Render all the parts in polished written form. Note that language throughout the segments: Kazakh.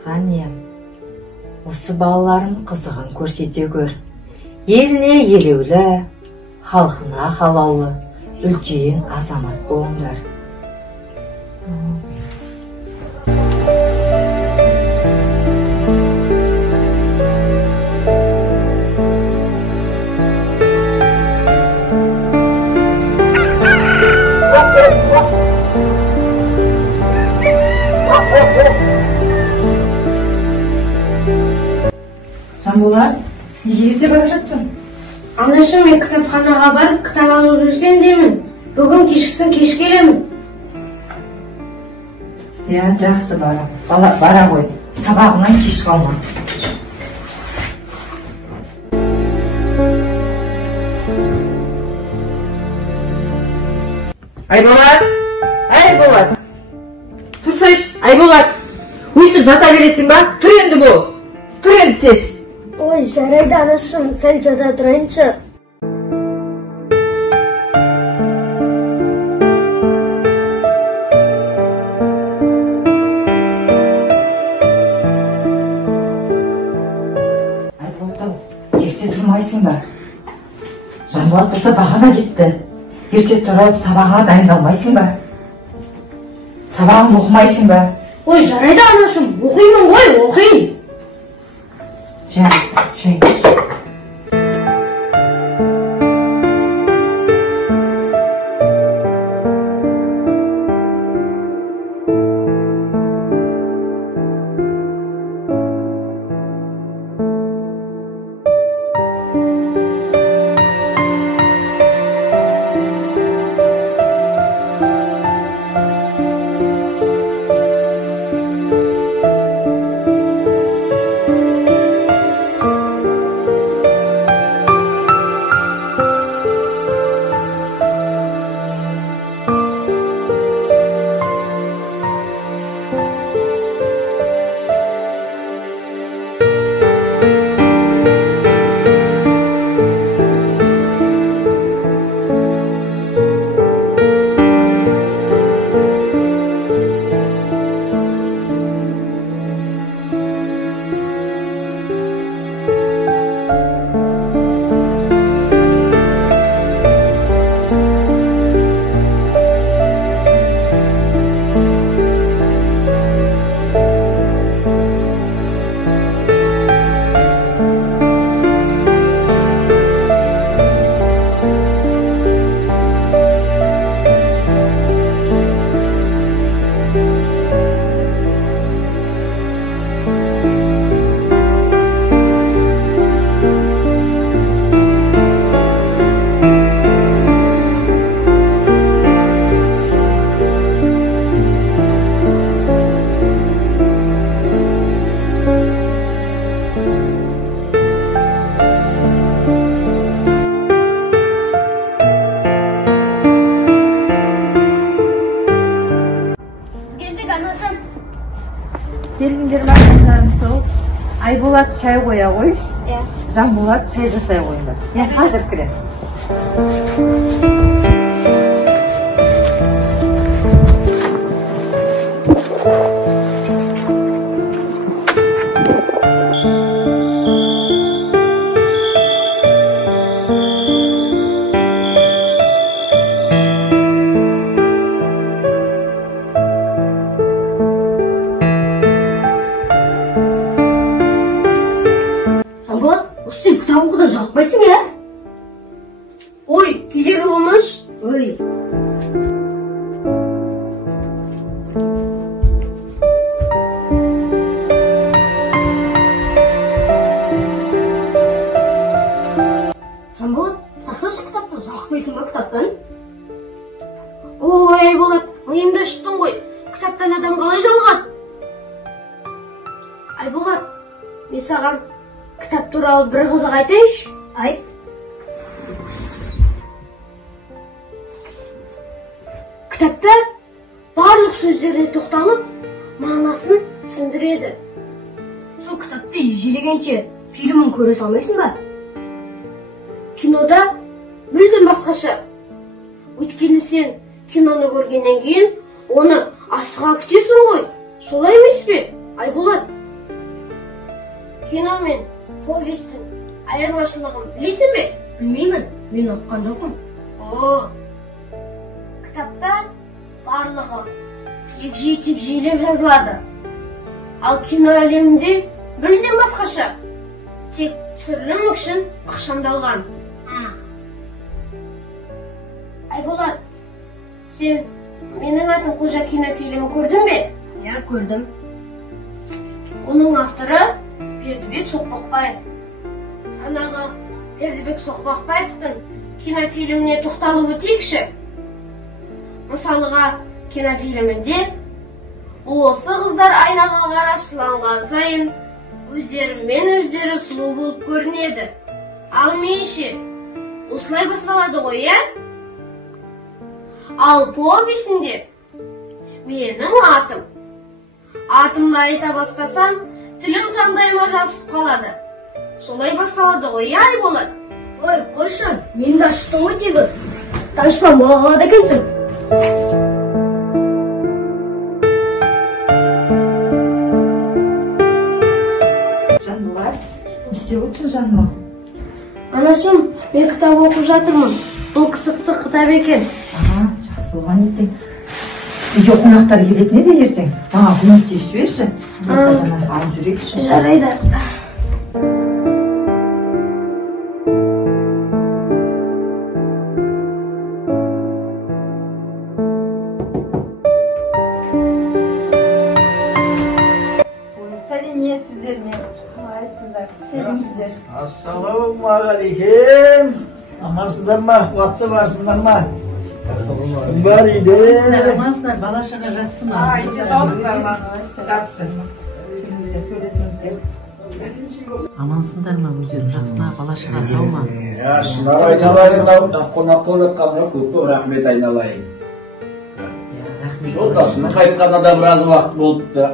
айтқан ем. Осы балаларын қызығын көрсете көр. Еліне елеулі, халқына халаулы, үлкен азамат болыңдар. Жанболат, неге ерте бара жатсың? Анашым, мен кітапханаға барып кітап алып жүрсем деймін. Бүгін кешкісін кеш келемін. Жақсы бара ғой. Сабағынан кеш қалма. Айболат! Тұрсайш, Айболат! Өйстіп жата бересің ба? Тұр енді бұл! Тұр енді тез! Ой, жарайды анашым, сәл жата тұрайыншы. Айболат-ау, ерте тұрмайсың ба? Жанболат болса бағана кетті. Ерте тұрып сабағыңа дайындалмайсың ба? Сабағын оқымайсың ба? Ой, жарайды анашым, оқимын ғой, оқиын. Шай. Келіңдер машиндарың сол. Айболат шай қоя қой. Жанболат шай жасай қойыңдар. Қазір кірем. Кітап оқудан жалықпайсың, ә? Ой, кедергі болмаш. Ой. Жанболат, тасташы кітапты, жалықпайсың ба кітаптан? Ой, Айболат, ойымда шықтың ғой. Кітаптан адам қалай жалығады? Айболат, мен саған кітап туралы бір қызық айтайыншы. Айт. Кітапта барлық сөздерге тоқталып, мағынасын түсіндіреді. Сол кітапты ежелегенше фильмін көре салмайсың ба? Кинода мүлдем басқаша. Өйткені сен киноны көргеннен кейін оны асыға күтесің ғой. Солай емес пе, Айболат? кино мен повесттің айырмашылығын білесің бе? Білмеймін, мен оқыған жоқпын. Кітапта барлығы тегжейлеп жазылады. Ал кино әлемінде мүлдем басқаша. Тек түсірілім үшін ықшамдалған. Айболат, сен менің атым қожа кинофильмі көрдің бе? Я көрдім. Оның авторы Бердібек Соқпақбаев. Жаңағы Бердібек Соқпақбаевтың кинофильміне тоқталып өтейікші. Мысалыға, кинофильмінде осы қыздар айнаға қарап сыланған сайын өздері сұлу болып көрінеді. Ал менше осылай басталады ғой, иә? Ал повесінде менің атым. Атымды айта бастасам, тілім таңдайыма жабысып қалады. Солай басталады ғой, иә, Айболат? Ой, қойшы, мен де аштың ғой тегі. Ташпан бола қалады екенсің. Жанболат, не істеп отырсың жаныма? Анашым, мен кітап оқып жатырмын. Бұл қысықты кітап екен. Жақсы болған екен. Үйге қонақтар келетін еді ертең. Маған көмектесіп жіберші. Заттардан алып жүрейікші. Жарайды. Сәлеметсіздер ме? Қалайсыздар? Келіңіздер. Ассалаумағалейкем. Амансыздар ма? Қуатты барсыңдар ма? Кім бар үйде? Амансыздар, бала шаға жақсы ма? Үйде таусыңдар ма? Жақсы. Келіңіздер, сөйлетіңіздер. Амансыңдар ма өздерің, жақсы ма, бала шаға сау ма? Шынар айналайын, қонақ қонаққанға көп рахмет айналайын. Жолдасының қайтқанына да біраз уақыт болыпты.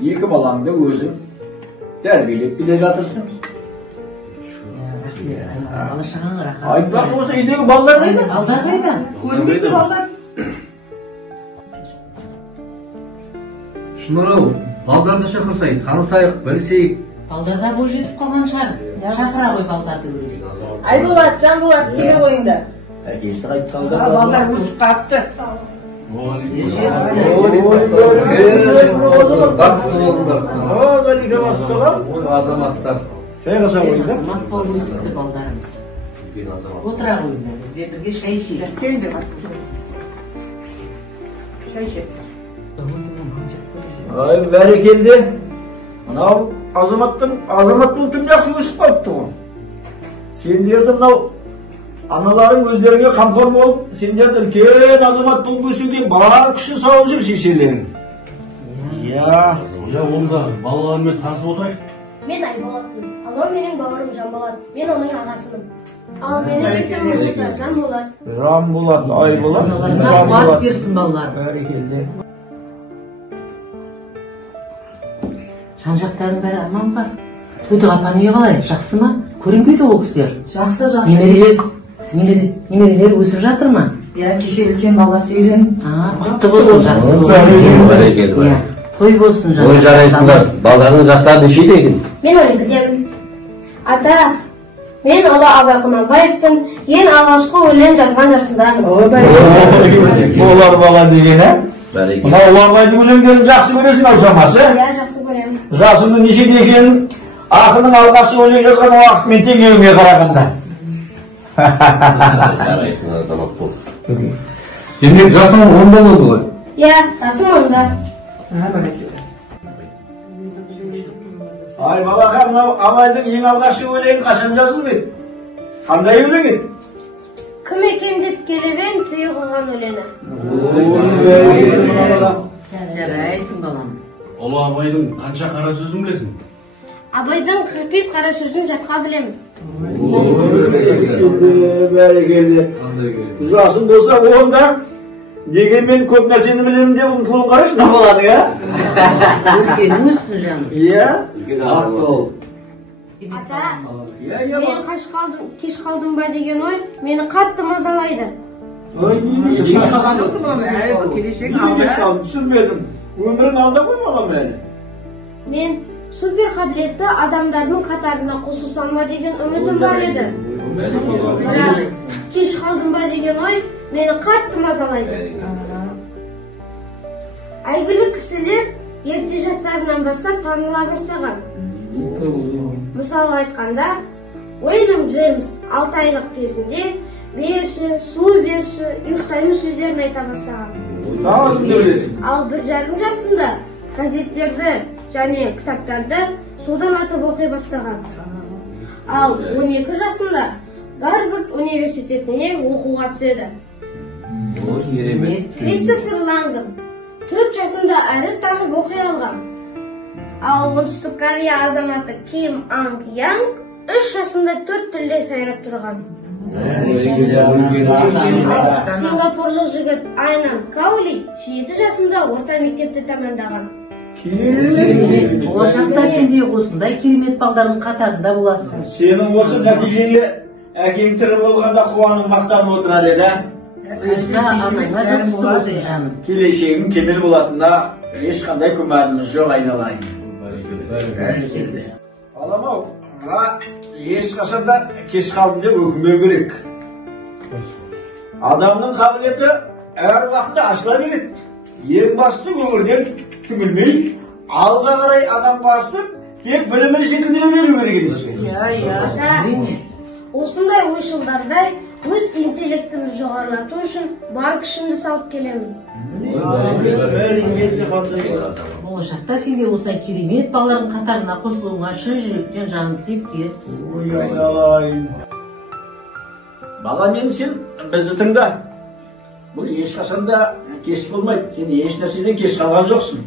Екі балаңды өзің тәрбиелеп келе жатырсың. Бала шағаң рахмет. Айтпақшы болса үйдегі балалар қайда? Балдар қайда? Көрмейді балалар. Шынар-ау, балдарды шақырсайық, танысайық, білсейік. Балдарда бой жетіп қалған шығар. Шақыра ғой балдарды көруге. Айболат, Жанболат, келе қойыңдар. Әкесі қайтқанда Балдар өсіп қапты. Азаматтар. Шайғаса қойды. Азамат болып өсіпті балдарымыз. Отыра қойыңдар, бізбе бірге шай ішейік. Келіңдер басын. Шай ішеміз. Ай, бәрекелді. Мынау азаматтың тым жақсы өсіп қалыпты ғой. Сендерді мынау аналарың өздеріңе қамқор болып, сендерді үлкен азамат болып өсуге бар күшін салып жүр шешелерің. Иә. Онда балалармен танысып отырайық. Мен Айболатпын. Анау менің бауырым Жанболат. Мен оның ағасымын. Ал менің есімім Мұса, Жанболат. Жанболат, Айболат, Қуат Жанболат. берсін балаларым. Бәрекелді. Жан-жақтарың бәрі аман ба? Тойды қапан үйе қалай, жақсы ма? Көрінбейді ол кісілер. Жақсы. Немерелер өсіп жатыр ма? Я кеше үлкен баласы үйленіп. Құтты болсын, жақсы болсын. Той болсын, жақсы. Ой, жарайсыңдар, балдарының жастары нешеде екен? Мен 12-демін. Ата, мен ұлы Абай Құнанбаевтың ең алғашқы өлең жазған жасындамын. Олар бала деген, ә? Бәрекелді. Мына Ұларбайдың өлеңдерін жақсы көресің ау шамасы? Я жақсы көремін. Жасыңның нешеде екенін ақынның алғашқы өлең жазған уақытымен теңеуіңе қарағанда. Жарайсың азамат болып. Демек жасың 10-да болды ғой? Я, жасым 10-да. Ай балаға, мынау Абайдың ең алғашқы өлеңі қашан жазылып еді? Қандай өлең еді? Кім екен деп келіп ем, тұйғыған өлеңі. Жарайсың балам. Ұлы Абайдың қанша қара сөзін білесің? Абайдың 45 қара сөзін жатқа білемін. Бәрекелді. Жасың болса 10-да, дегенмен көп нәрсені білемін деп ұмтылуын қарашы, не болады, иә? Үлкенің өссін жаным. Иә? Ақты ол. Ата, Иә, мен кеш қалдым ба деген ой мені қатты мазалайды. Ой, неге кеш қалдың? Түсірмедім. Өмірің алда ғой балам әлі. Мен супер қабілетті адамдардың қатарына қосылсам ба деген үмітім бар еді. Бірақ кеш қалдым ба деген ой мені қатты мазалайды. Әйгілі кісілер ерте жастарынан бастап таныла бастаған. Мысалы айтқанда, Уильям Джеймс 6 айлық кезінде берші, су берші, ұйықтаймын сөздерін айта бастаған. Ал 1,5 жасында газеттерді және кітаптарды судан атып оқи бастаған. Ал 12 жасында Гарвард университетіне оқуға түседі. Кристофер Лангдон 4 жасында әріп танып оқи алған. Ал Оңтүстік Корея азаматы Ким Анг Янг 3 жасында 4 тілде сайрап тұрған. Сингапурлық жігіт Айнан Каули 7 жасында орта мектепті тәмамдаған. Болашақта сен де осындай керемет балдардың қатарында боласың. Сенің осы нәтижеңе әкең тірі болғанда қуанып мақтанып отырар еді. Анаңа жұтысты болсын жаным. Келешегің кемел болатынына ешқандай күмәніміз жоқ айналайын. Балам-ау, ешқашанда кеш қалдым деп өкінбеу керек. Адамның қабілеті әр уақытта ашыла береді. Ең бастысы өмірден түңілмей, алға қарай адам басып, тек білімін жетілдіре беру керек емес пе? Осындай ойшылдардай өз интеллектімізді жоғарылату үшін бар күшімді салып келемін. Болашақта сен де осындай керемет балалардың қатарына қосылуыңа шын жүректен жаным тілектеспіз. Бала, мен сен бізді тыңда. Бұл ешқашанда кеш болмайды. Сен еш нәрседен кеш қалған жоқсың.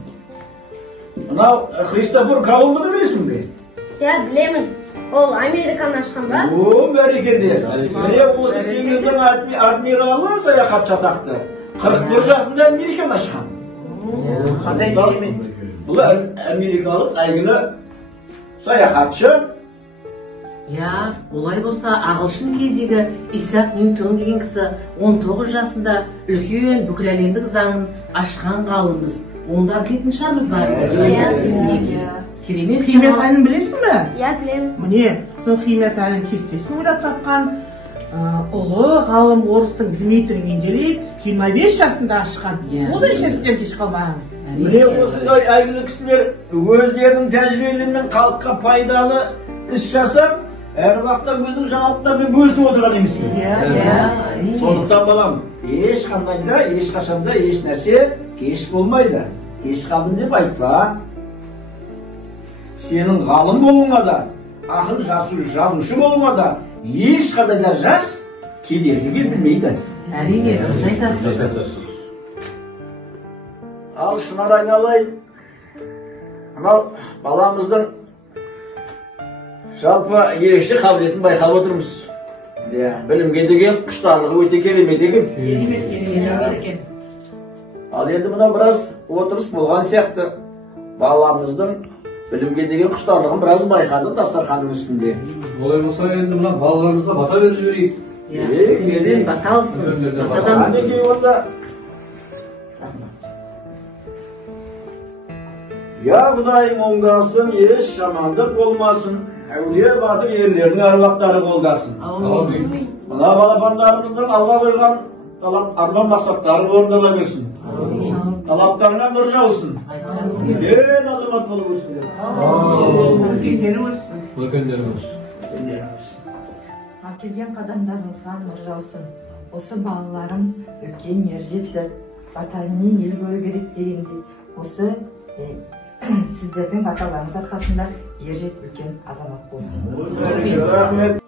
Мынау Кристофер Колумбты білесің бе? Я білемін. Ол Американы ашқан ба? О, бәрекелді. Міне осы теңіздің адмиралы саяхатшы атақты. 41 жасында Американы ашқан. Қандай керемет. Бұл америкалық әйгілі саяхатшы. Я, олай болса, ағылшын кездегі Исаак Ньютон деген кісі 19 жасында үлкен бүкіл әлемдік заңын ашқан ғалымыз. Онда білетін шығармыз бар. Керемет Химия пәнін білесің бе? Я білемін. Міне, сол химия пәнін кестесін ойлап тапқан ұлы ғалым орыстың Дмитрий Менделеев 25 жасында ашқан. Ол да ешнәрседен кеш қалмаған. Міне осындай әйгілі кісілер өздерінің тәжірибелерімен халыққа пайдалы іс жасап, әр уақытта өзінің жаңалықтарымен бөлісіп отырған емес пе? Сондықтан балам, ешқашанда еш нәрсе кеш болмайды. Кеш қалдым деп айтпа. Сенің ғалым болуыңа да, ақын жазушы болуыңа да ешқандай да жас кедергі келтірмейді. Әрине, дұрыс айтасыз. Ал шынар айналайын, мынау баламыздың жалпы ерекше қабілетін байқап отырмыз. Білімге деген құштарлығы өте керемет екен. Ал енді мына біраз отырыс болған сияқты. Баламыздың білімге деген құштарлығын біраз байқады дастарханның үстінде. Олай болса енді мына балаларымызға бата беріп жіберейік. Кімден бата алсын. Мінекей онда. Я Құдайым оңдасын, еш жамандық болмасын, әулие батыр ерлердің әруақтары қолдасын. Мына балапандарымыздың алға қойған арман мақсаттары орындала берсін. Талаптарына нұр жаусын. Ен азамат болып өсіңдер. Өркендеріңіз. Келген қадамдарыңызға нұр жаусын. Осы балаларым үлкен ер жетті. Батамен ел көру керек дегенде, осы сіздердің баталарыңыз арқасында ер жет үлкен азамат болсын. Рахмет.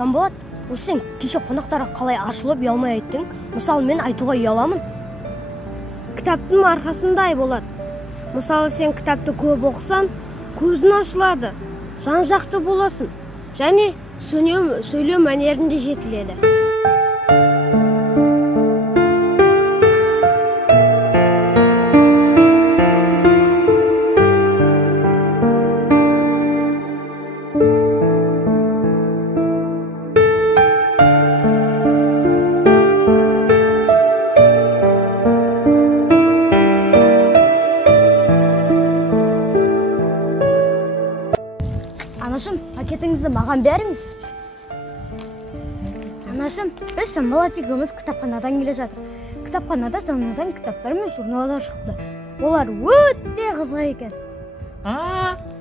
Жанболат, сен кеше қонақтарға қалай ашылып ұялмай айттың? Мысалы, мен айтуға ұяламын. кітаптың арқасында Айболат. Мысалы, сен кітапты көп оқысан, көзің ашылады, жан жақты боласың, және сөйлеу мәнерінде жетіледі. Анашым, пакетіңізді маған беріңіз. Анашым, біз Жанболат екеуміз кітапханадан келе жатыр. Кітапханада жаңадан кітаптар мен журналдар шықты. Олар өте қызық екен.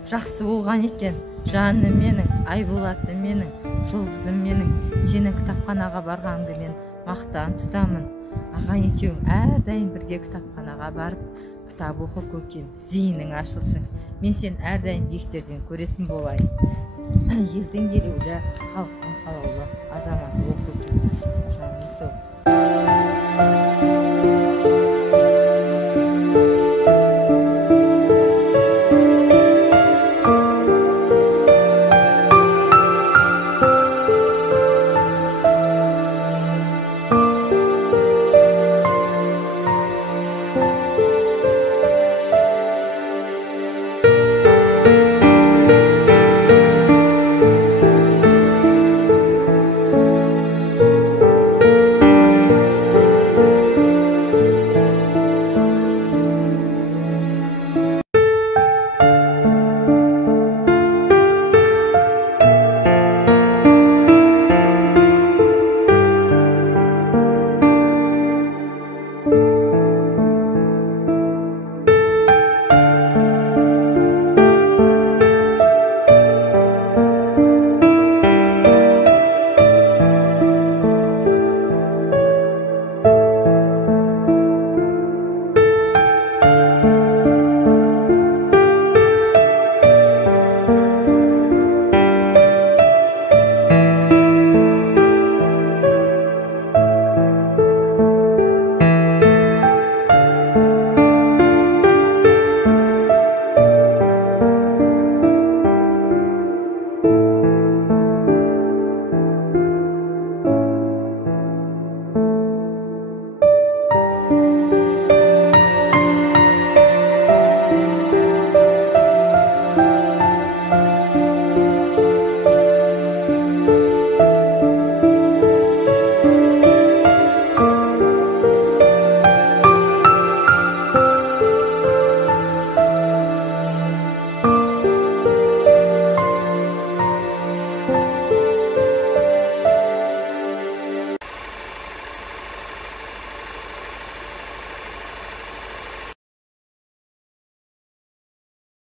Жақсы болған екен. Жаным менің, Айболатым менің, жұлдызым менің. Сенің кітапханаға барғанды мен мақтан тұтамын. Ағаң екеуің әрдайым бірге кітапханаға барып, кітап оқы көкем, зейінің ашылсын. Мен сен әрдайым биіктерден көретін болайын. Елдің елеулі, халықтың